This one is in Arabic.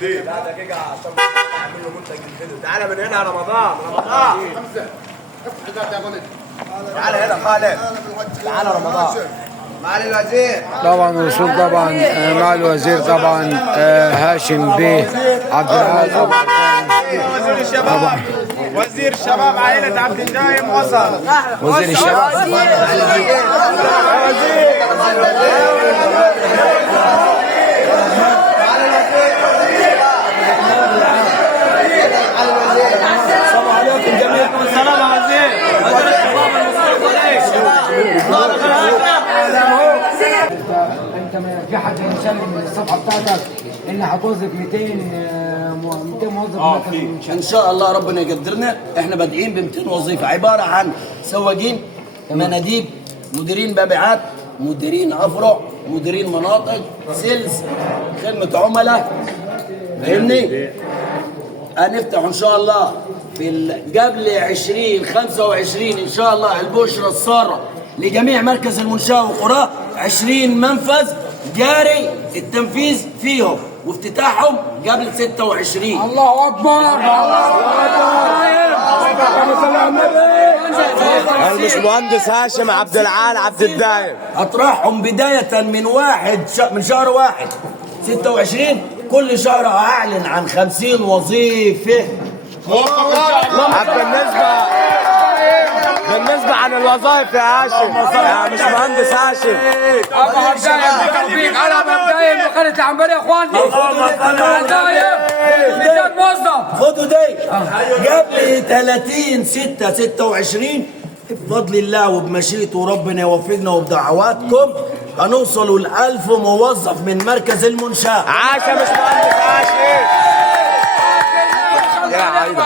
جديد. لا دقيقة عشان نعمل له منتج جديد. تعالى من هنا يا رمضان. خمسة. تعالى هنا خالد. تعالى رمضان. معالي الوزير. طبعا الوصول طبعا مع الوزير طبعا هاشم بيه عبد العال طبعا وزير الشباب. وزير الشباب عائلة عبد الدايم وصل. وزير الشباب. السلام عليكم جميعا. السلام عليكم. وزير الشباب المسؤول انت في حد يسلم من الصفحه بتاعتك ان هتوظف 200 موظف ان شاء الله ربنا يقدرنا. احنا بادئين ب 200 وظيفه عباره عن سواقين، مناديب، مديرين مبيعات، مديرين افرع، مديرين مناطق، سيلز، خدمه عملاء. فاهمني؟ هنفتح ان شاء الله في قبل 2025 ان شاء الله البشرى الساره لجميع مركز المنشاه وقراه 20 منفذ جاري التنفيذ فيهم وافتتاحهم قبل 26. الله اكبر. المهندس هاشم عبد العال عبد الدايم. اطرحهم بدايه من شهر 1 26 كل شهر اعلن عن 50 وظيفه. بالنسبة عن الوظائف يا هاشم يا مش مهندس هاشم. انا مبدئيا بقريه العنبريه يا اخواني. مبدئيا موظف. خدوا دي قبل 30/6/26 بفضل الله وبمشيئته وربنا يوفقنا وبدعواتكم هنوصلوا ل 1000 موظف من مركز المنشاه. عاشا مش مهندس هاشم. يا عيني